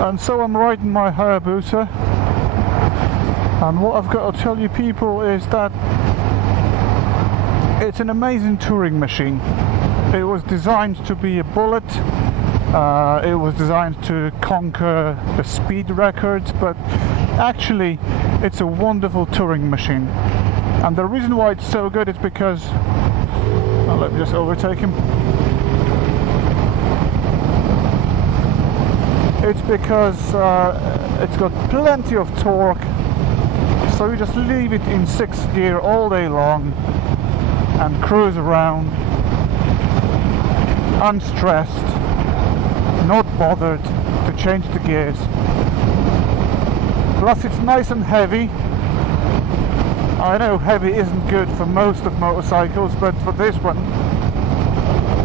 And so I'm riding my Hayabusa, and what I've got to tell you people is that it's an amazing touring machine. It was designed to be a bullet, it was designed to conquer the speed records, but actually it's a wonderful touring machine. And the reason why it's so good is because, well, let me just overtake him. It's because it's got plenty of torque, so you just leave it in 6th gear all day long and cruise around unstressed, not bothered to change the gears. Plus it's nice and heavy. I know heavy isn't good for most of motorcycles, but for this one,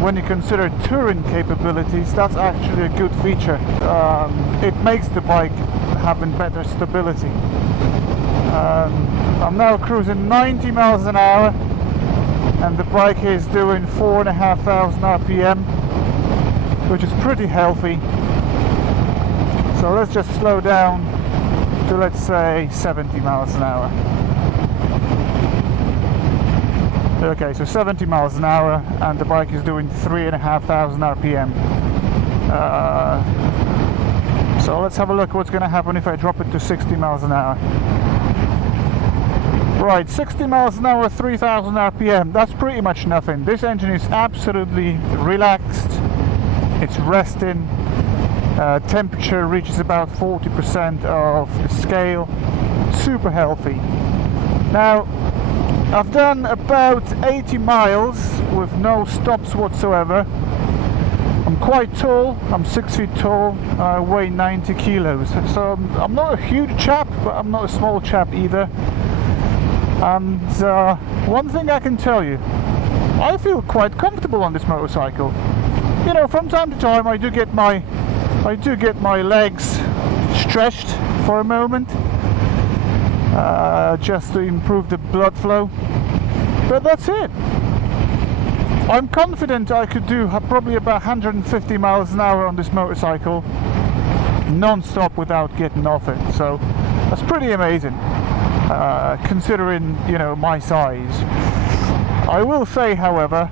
when you consider touring capabilities, that's actually a good feature. It makes the bike having better stability. I'm now cruising 90 miles an hour, and the bike is doing 4,500 RPM, which is pretty healthy. So let's just slow down to, let's say, 70 miles an hour. Okay, so 70 miles an hour, and the bike is doing 3,500 RPM. So let's have a look what's going to happen if I drop it to 60 miles an hour. Right, 60 miles an hour, 3,000 RPM, that's pretty much nothing. This engine is absolutely relaxed, it's resting, temperature reaches about 40% of the scale, super healthy. Now, I've done about 80 miles with no stops whatsoever. I'm quite tall, I'm 6 feet tall, I weigh 90 kilos. So I'm not a huge chap, but I'm not a small chap either. And one thing I can tell you, I feel quite comfortable on this motorcycle. You know, from time to time I do get my legs stretched for a moment, just to improve the blood flow. But that's it. I'm confident I could do probably about 150 miles an hour on this motorcycle non-stop without getting off it. So that's pretty amazing. Considering, you know, my size. I will say, however,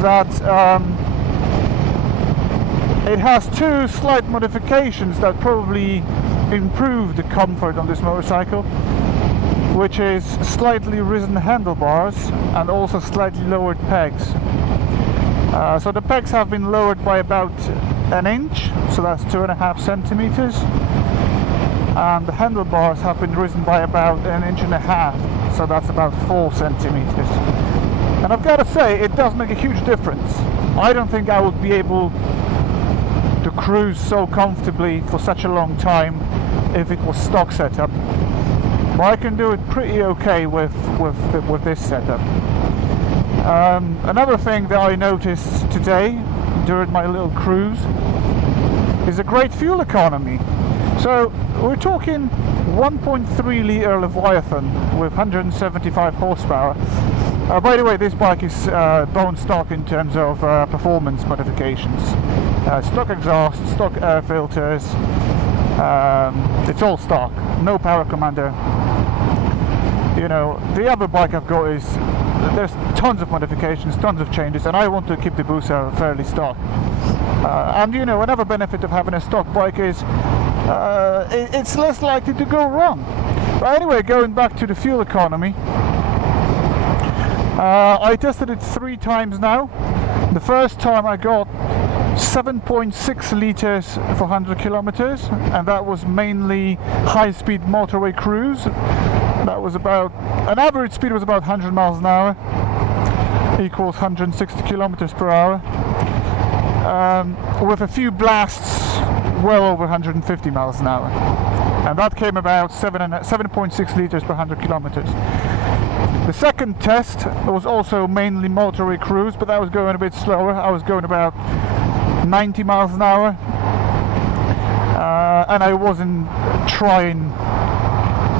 that it has two slight modifications that probably improve the comfort on this motorcycle, which is slightly risen handlebars and also slightly lowered pegs. So the pegs have been lowered by about an inch, so that's 2.5 centimeters, and the handlebars have been risen by about 1.5 inches, so that's about 4 centimeters. And I've got to say, it does make a huge difference. I don't think I would be able to cruise so comfortably for such a long time if it was stock setup, but I can do it pretty okay with this setup. Another thing that I noticed today during my little cruise is a great fuel economy. So we're talking 1.3 litre Leviathan with 175 horsepower. By the way, this bike is bone stock in terms of performance modifications. Stock exhaust, stock air filters, it's all stock, no power commander. You know, the other bike I've got is, there's tons of modifications, tons of changes, and I want to keep the Busa fairly stock. And you know, another benefit of having a stock bike is it's less likely to go wrong. But anyway, going back to the fuel economy, I tested it 3 times now. The first time I got 7.6 litres for 100 kilometers, and that was mainly high-speed motorway cruise. That was about, an average speed was about 100 miles an hour, equals 160 kilometers per hour, with a few blasts well over 150 miles an hour, and that came about 7.6 litres per 100 kilometers. The second test was also mainly motorway cruise, but that was going a bit slower. I was going about 90 miles an hour, and I wasn't trying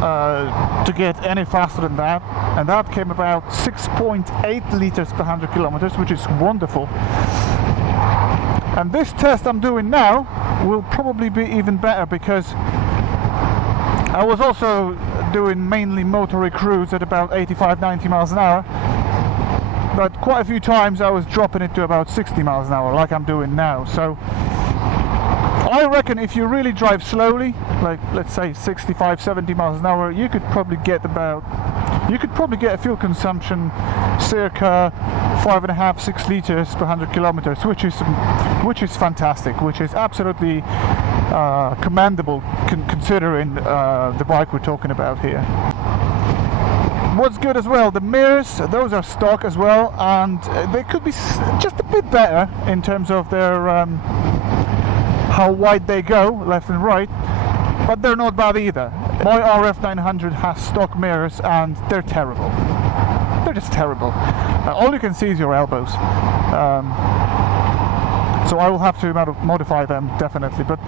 to get any faster than that, and that came about 6.8 liters per 100 kilometers, which is wonderful. And this test I'm doing now will probably be even better, because I was also doing mainly motory cruise at about 85-90 miles an hour, but quite a few times I was dropping it to about 60 miles an hour like I'm doing now. So I reckon if you really drive slowly, like let's say 65-70 miles an hour, you could probably get a fuel consumption circa 5.5-6 liters per 100 kilometers, which is fantastic, which is absolutely commendable considering the bike we're talking about here. What's good as well, the mirrors, those are stock as well, and they could be just a bit better in terms of their how wide they go, left and right, but they're not bad either. My RF900 has stock mirrors and they're terrible. They're just terrible. All you can see is your elbows. So I will have to modify them definitely, but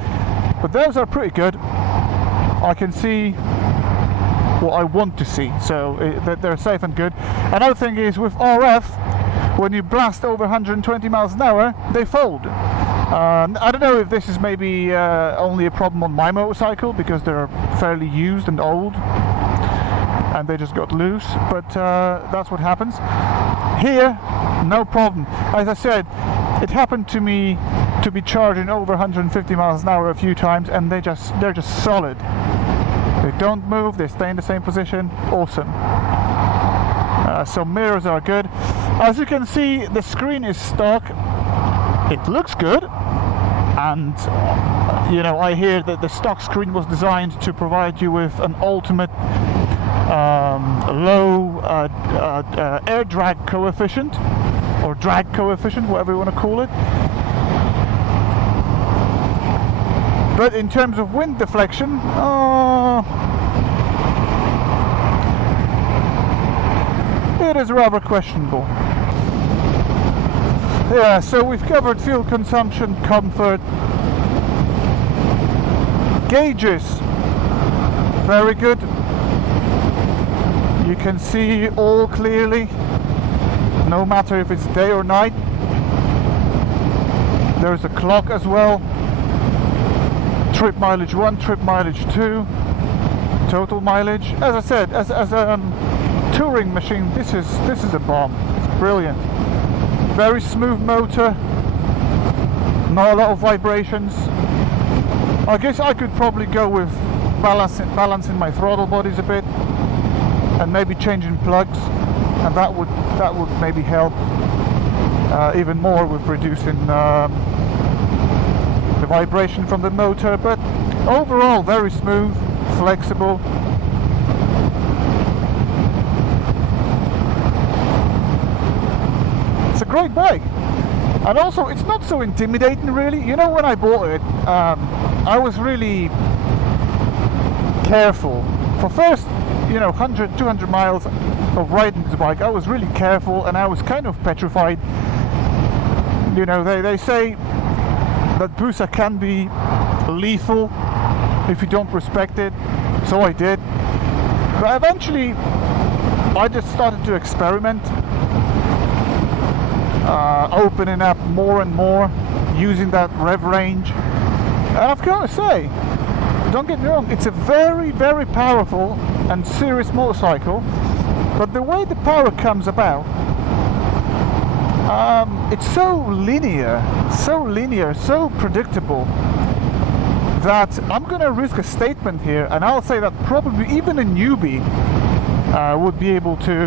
those are pretty good. I can see what I want to see, so they're safe and good. Another thing is, with RF, when you blast over 120 miles an hour, they fold. I don't know if this is maybe only a problem on my motorcycle, because they're fairly used and old and they just got loose, but that's what happens. Here, no problem. As I said, it happened to me to be charging over 150 miles an hour a few times, and they're just solid. They don't move, they stay in the same position. Awesome. So mirrors are good. As you can see, the screen is stock. It looks good, and you know, I hear that the stock screen was designed to provide you with an ultimate low air drag coefficient, or drag coefficient, whatever you want to call it. But in terms of wind deflection, it is rather questionable. Yeah, so we've covered fuel consumption, comfort, gauges, very good. You can see all clearly, no matter if it's day or night. There's a clock as well. Trip mileage 1, trip mileage 2, total mileage. As I said, as a touring machine, this is a bomb. It's brilliant. Very smooth motor, not a lot of vibrations. I guess I could probably go with balancing my throttle bodies a bit, and maybe changing plugs, and that would maybe help even more with reducing the vibration from the motor. But overall, very smooth, flexible. It's a great bike, and also it's not so intimidating really. You know, when I bought it, I was really careful. For first, 100-200 miles of riding this bike, I was really careful, and I was kind of petrified. You know, they say that Busa can be lethal if you don't respect it, so I did. But eventually I just started to experiment, opening up more and more, using that rev range, and I've got to say, don't get me wrong, it's a very, very powerful and serious motorcycle, but the way the power comes about, it's so linear, so predictable, that I'm going to risk a statement here, and I'll say that probably even a newbie would be able to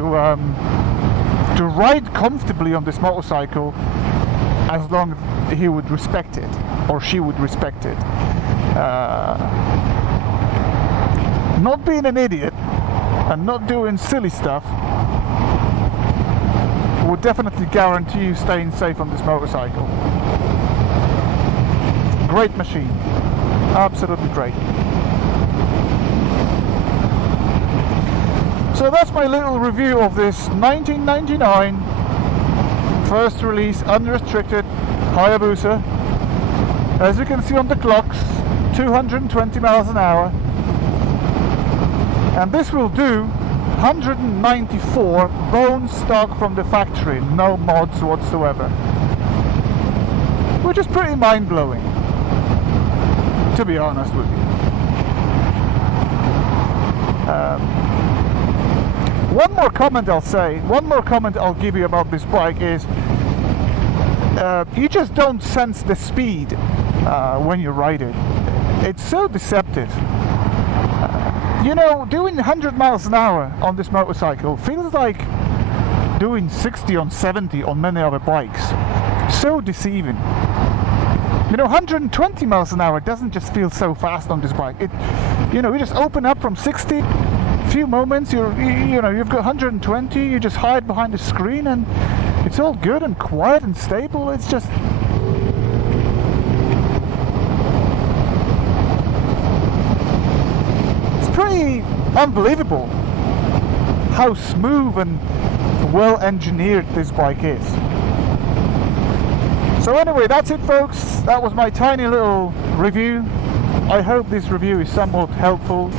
ride comfortably on this motorcycle, as long as he would respect it, or she would respect it. Not being an idiot and not doing silly stuff would definitely guarantee you staying safe on this motorcycle. Great machine, absolutely great. So that's my little review of this 1999 first release unrestricted Hayabusa. As you can see on the clocks, 220 miles an hour. and this will do 194 bone stock from the factory, no mods whatsoever, which is pretty mind-blowing, to be honest with you. One more comment I'll give you about this bike is you just don't sense the speed when you ride it. It's so deceptive. You know, doing 100 miles an hour on this motorcycle feels like doing 60 on 70 on many other bikes. So deceiving. You know, 120 miles an hour doesn't just feel so fast on this bike. You know, you just open up from 60, few moments, you know, you've got 120, you just hide behind the screen and it's all good and quiet and stable. It's just... it's pretty unbelievable how smooth and well engineered this bike is. So anyway, that's it folks. That was my tiny little review. I hope this review is somewhat helpful.